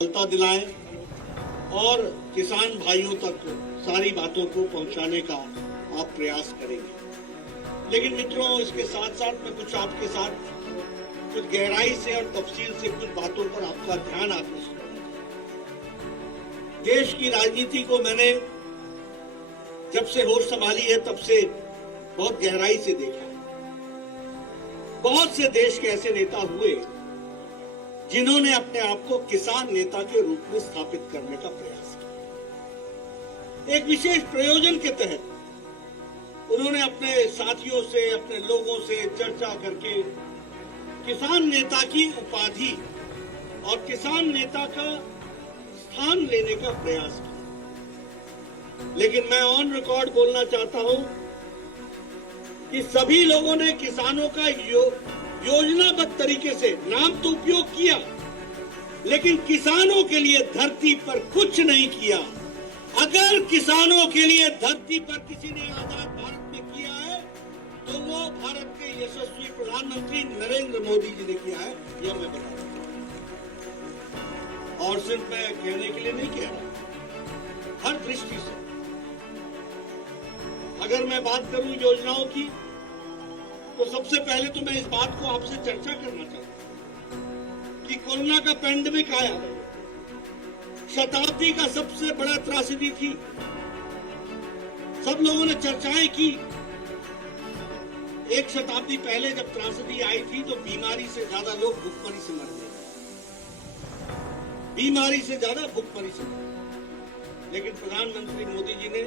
सफलता दिलाएं और किसान भाइयों तक सारी बातों को पहुंचाने का आप प्रयास करेंगे। लेकिन मित्रों, इसके साथ साथ मैं कुछ आपके साथ कुछ गहराई से और तफसील से कुछ बातों पर आपका ध्यान आकर्षित करना। देश की राजनीति को मैंने जब से होश संभाली है तब से बहुत गहराई से देखा है। बहुत से देश के ऐसे नेता हुए जिन्होंने अपने आप को किसान नेता के रूप में स्थापित करने का प्रयास किया। एक विशेष प्रयोजन के तहत उन्होंने अपने साथियों से, अपने लोगों से चर्चा करके किसान नेता की उपाधि और किसान नेता का स्थान लेने का प्रयास किया। लेकिन मैं ऑन रिकॉर्ड बोलना चाहता हूं कि सभी लोगों ने किसानों का योजनाबद्ध तरीके से नाम तो उपयोग किया, लेकिन किसानों के लिए धरती पर कुछ नहीं किया। अगर किसानों के लिए धरती पर किसी ने आजाद भारत में किया है तो वो भारत के यशस्वी प्रधानमंत्री नरेंद्र मोदी जी ने किया है, यह मैं बता रहा हूं। और सिर्फ मैं कहने के लिए नहीं कह रहा, हर दृष्टि से अगर मैं बात करूं योजनाओं की तो सबसे पहले तो मैं इस बात को आपसे चर्चा करना चाहता हूं कि कोरोना का पैंडेमिक आया, शताब्दी का सबसे बड़ा त्रासदी थी। सब लोगों ने चर्चाएं की। एक शताब्दी पहले जब त्रासदी आई थी तो बीमारी से ज्यादा लोग भूखमरी से मर गए, बीमारी से ज्यादा भूखमरी से मर गए। लेकिन प्रधानमंत्री मोदी जी ने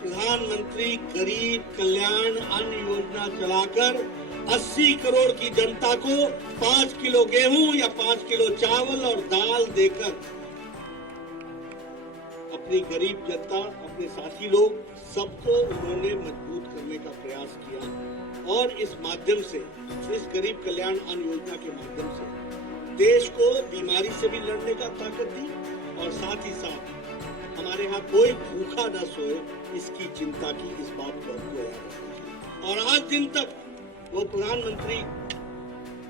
प्रधानमंत्री गरीब कल्याण अन्न योजना चलाकर 80 करोड़ की जनता को 5 किलो गेहूं या 5 किलो चावल और दाल देकर अपनी गरीब जनता, अपने साथी लोग सबको उन्होंने मजबूत करने का प्रयास किया। और इस माध्यम से, इस गरीब कल्याण अन्न योजना के माध्यम से देश को बीमारी से भी लड़ने का ताकत दी और साथ ही साथ हमारे यहाँ कोई भूखा न सोए इसकी चिंता की, इस बात को याद। और आज दिन तक वो प्रधानमंत्री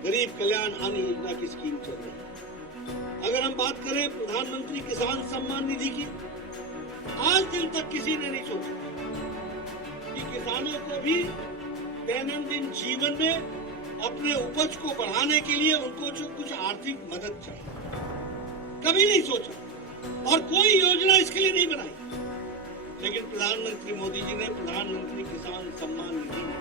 गरीब कल्याण अन्न योजना की स्कीम चल रही है। अगर हम बात करें प्रधानमंत्री किसान सम्मान निधि की, आज दिन तक किसी ने नहीं सोचा कि किसानों को भी दैनंदिन जीवन में अपने उपज को बढ़ाने के लिए उनको जो कुछ आर्थिक मदद चाहिए, कभी नहीं सोचा और कोई योजना इसके लिए नहीं बनाई। लेकिन प्रधानमंत्री मोदी जी ने प्रधानमंत्री किसान सम्मान निधि में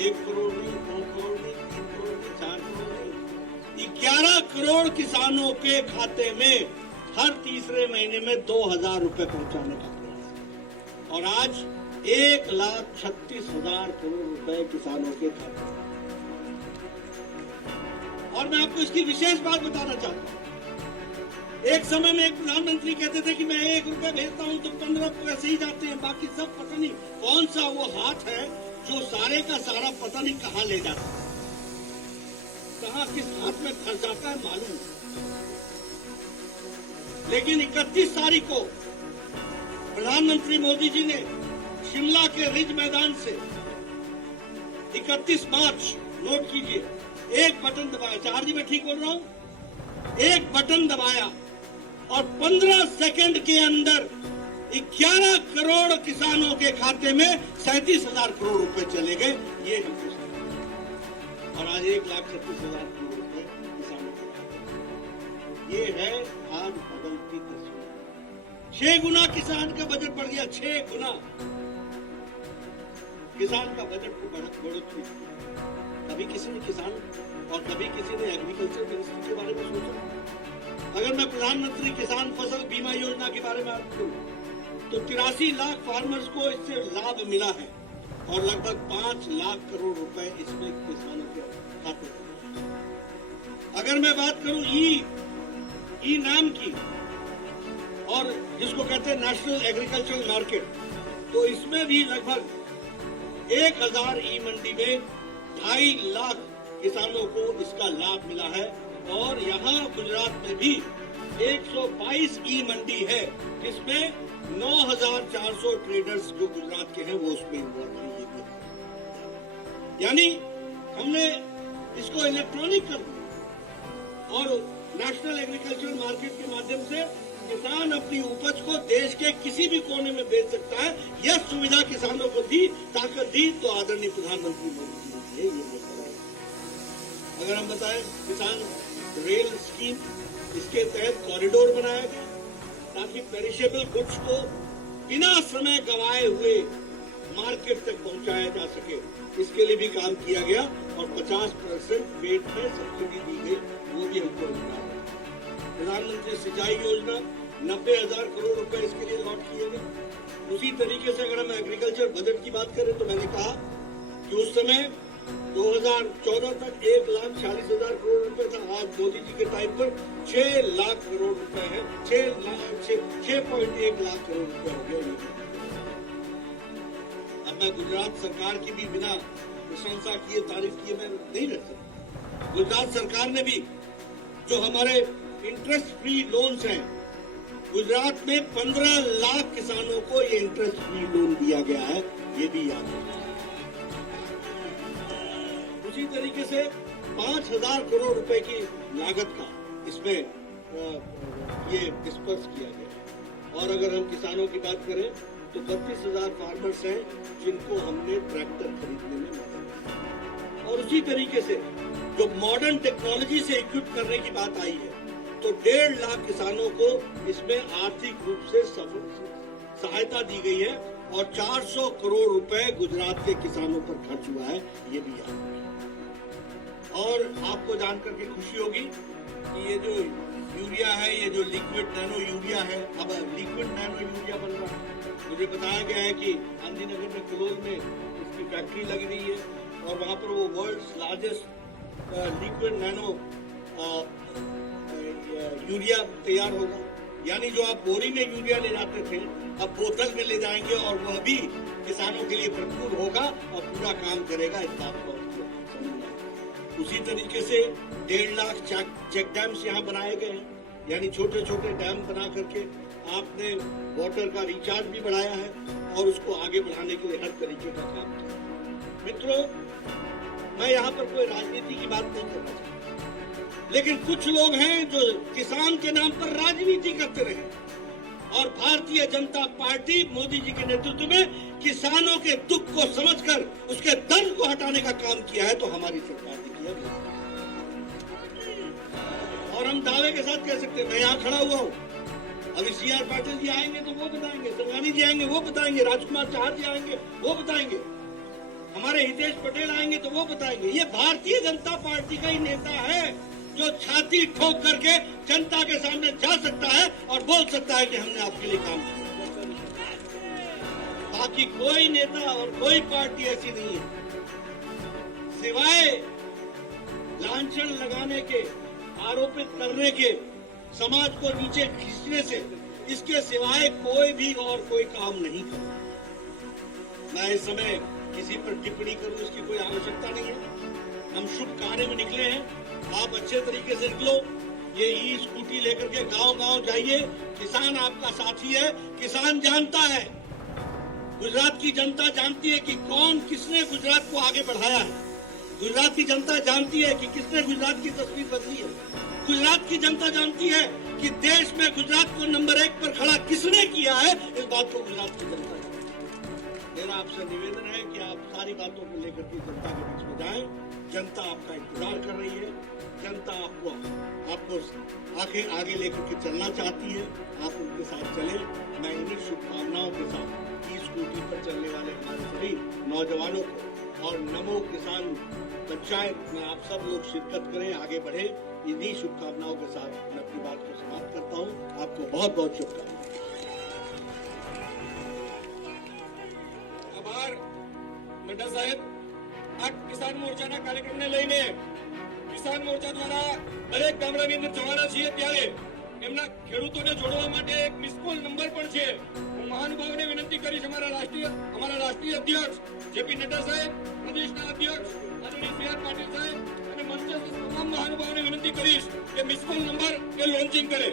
1 करोड़ नहीं, 2 करोड़ नहीं, 3 करोड़ नहीं, 4 करोड़ नहीं, 11 करोड़ किसानों के खाते में हर तीसरे महीने में 2000 रुपए पहुंचाने का प्रयास। और आज 1,36,000 करोड़ रुपए किसानों के खाते में। और मैं आपको इसकी विशेष बात बताना चाहता हूं। एक समय में एक प्रधानमंत्री कहते थे कि मैं 1 रुपया भेजता हूं तो 15 पैसे ही जाते हैं, बाकी सब पता नहीं कौन सा वो हाथ है जो सारे का सारा पता नहीं कहां ले जाता है, कहां किस हाथ में फंस जाता है मालूम नहीं। लेकिन 31 तारीख को प्रधानमंत्री मोदी जी ने शिमला के रिज मैदान से 31 मार्च, नोट कीजिए, एक बटन दबाया, चार्जी में ठीक बोल रहा हूं, एक बटन दबाया और 15 सेकंड के अंदर 11 करोड़ किसानों के खाते में 37,000 करोड़ रुपए चले गए। ये हमको और आज 1,36,000 करोड़ रुपए किसानों के खाते में। ये है आज बदलती तस्वीर। 6 गुना किसान का बजट बढ़ गया, 6 गुना किसान का बजट को बढ़ोतरी। कभी किसी ने किसान और कभी किसी ने एग्रीकल्चर मिनिस्ट्री के बारे में सोचा? अगर मैं प्रधानमंत्री किसान फसल बीमा योजना के बारे में बात करूं तो 83 लाख फार्मर्स को इससे लाभ मिला है और लगभग 5 लाख करोड़ रुपए इसमें किसानों के खाते में। अगर मैं बात करूं ई नाम की, और जिसको कहते हैं नेशनल एग्रीकल्चरल मार्केट, तो इसमें भी लगभग 1000 ई मंडी में 2.5 लाख किसानों को इसका लाभ मिला है। और यहाँ गुजरात में भी 122 ई मंडी है जिसमें 9,400 ट्रेडर्स जो गुजरात के हैं वो उसमें इन्वॉल्व हैं। यानी हमने इसको इलेक्ट्रॉनिक कर दिया और नेशनल एग्रीकल्चरल मार्केट के माध्यम से किसान अपनी उपज को देश के किसी भी कोने में बेच सकता है। यह सुविधा किसानों को दी, ताकत दी तो आदरणीय प्रधानमंत्री मोदी जी ने ये बताया। अगर हम बताएं किसान रेल स्कीम, इसके तहत कॉरिडोर बनाया गया ताकि पेरिशेबल गुड्स को बिना समय गंवाए हुए मार्केट तक पहुंचाया जा सके। इसके लिए भी काम किया गया और 50% वेट में सब्सिडी दी गई, वो भी हमको मिला। प्रधानमंत्री सिंचाई योजना 90,000 करोड़ रुपए इसके लिए अलॉट किए गए। उसी तरीके से अगर हम एग्रीकल्चर बजट की बात करें तो मैंने कहा कि उस समय 2014 तक 1,40,000 करोड़ रुपए था। आज मोदी जी के टाइम पर 6 लाख करोड़ रुपए है, 6.1 लाख करोड़ रुपए हो गए। अब मैं गुजरात सरकार की भी बिना प्रशंसा किए, तारीफ किए मैं नहीं रह सकता। गुजरात सरकार ने भी जो हमारे इंटरेस्ट फ्री लोन्स हैं, गुजरात में 15 लाख किसानों को ये इंटरेस्ट फ्री लोन दिया गया है, ये भी याद रखना। उसी तरीके से 5,000 करोड़ रुपए की लागत का इसमें ये डिस्पर्स किया गया। और अगर हम किसानों की बात करें तो 32,000 फार्मर्स हैं जिनको हमने ट्रैक्टर खरीदने में मदद की। और उसी तरीके से जो मॉडर्न टेक्नोलॉजी से इक्विप करने की बात आई है तो 1.5 लाख किसानों को इसमें आर्थिक रूप से सहायता दी गई है और 400 करोड़ रुपए गुजरात के किसानों पर खर्च हुआ है, ये भी याद रखिए। और आपको जानकर के खुशी होगी कि ये जो यूरिया है, ये जो लिक्विड नैनो यूरिया है, अब लिक्विड नैनो यूरिया बन रहा है। मुझे बताया गया है कि गांधीनगर में कलोल में इसकी फैक्ट्री लगी हुई है और वहां पर वो world's largest liquid nano urea तैयार होगा। यानी जो आप बोरी में यूरिया ले जाते थे अब बोतल में ले जाएंगे और वह भी किसानों के लिए भरपूर होगा और पूरा काम करेगा। इस बात को समझना। उसी तरीके से 1.5 लाख चेक डैम्स यहाँ बनाए गए हैं, यानी छोटे छोटे डैम बना करके आपने वाटर का रिचार्ज भी बढ़ाया है और उसको आगे बढ़ाने के लिए हर तरीके का काम किया। मित्रों, मैं यहाँ पर कोई राजनीति की बात नहीं करना चाहता, लेकिन कुछ लोग हैं जो किसान के नाम पर राजनीति करते रहे और भारतीय जनता पार्टी मोदी जी के नेतृत्व में किसानों के दुख को समझकर उसके दर्द को हटाने का काम किया है, तो हमारी सरकार ने किया। और हम दावे के साथ कह सकते हैं, मैं यहाँ खड़ा हुआ हूँ, अभी CR पाटिल जी आएंगे तो वो बताएंगे, संगानी जी आएंगे वो बताएंगे, राजकुमार चाहर जी आएंगे वो बताएंगे, हमारे हितेश पटेल आएंगे तो वो बताएंगे। ये भारतीय जनता पार्टी का ही नेता है जो छाती ठोक करके जनता के सामने जा सकता है और बोल सकता है कि हमने आपके लिए काम किया। बाकी कोई नेता और कोई पार्टी ऐसी नहीं है, सिवाय लांछन लगाने के, आरोपित करने के, समाज को नीचे खींचने से, इसके सिवाय कोई भी और कोई काम नहीं करता। मैं इस समय किसी पर टिप्पणी करूं, इसकी कोई आवश्यकता नहीं है। हम शुभ कार्य में निकले हैं, आप अच्छे तरीके से निकलो। ये ई-स्कूटी लेकर के गांव-गांव जाइए, किसान आपका साथी है। किसान जानता है, गुजरात की जनता जानती है कि कौन किसने गुजरात को आगे बढ़ाया है। गुजरात की जनता जानती है कि किसने गुजरात की तस्वीर बदली है। गुजरात की जनता जानती है कि देश में गुजरात को नंबर 1 पर खड़ा किसने किया है। इस बात को गुजरात की जनता जानती है। मेरा आपसे निवेदन है कि आप सारी बातों को लेकर के जनता के बीच में जाएं। जनता आपका इंतजार कर रही है, जनता आपको आगे लेकर के चलना चाहती है, आप उनके साथ चले। मैं इन्हीं शुभकामनाओं के साथ ई-स्कूटी पर चलने वाले हमारे सभी नौजवानों को और नमो किसान पंचायत में आप सब लोग शिरकत करें, आगे बढ़े। इन्हीं शुभकामनाओं के साथ मैं अपनी बात को समाप्त करता हूँ। आपको बहुत बहुत शुभकामनाएं। આભાર નડ્ડા સાહેબ। આ કિસાન મોરચાના કાર્યક્રમને લઈને કિસાન મોરચા દ્વારા દરેક ગામડાની અંદર જવાના છીએ ત્યારે એમના ખેડૂતોને જોડવા માટે એક મિસકોલ નંબર પણ છે। હું મહાનુભાવને વિનંતી કરીશ, અમારા રાષ્ટ્રીય અધ્યક્ષ જેપી નડ્ડા સાહેબ, પ્રદેશના અધ્યક્ષ આદરણીય CR પાટીલ સાહેબ અને મંચસ્થ તમામ મહાનુભાવને વિનંતી કરીશ કે મિસકોલ નંબર એ લોન્ચિંગ કરે।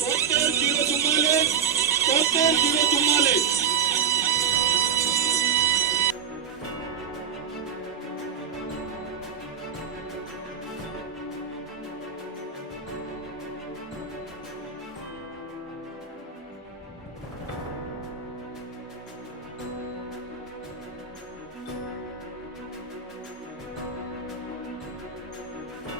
044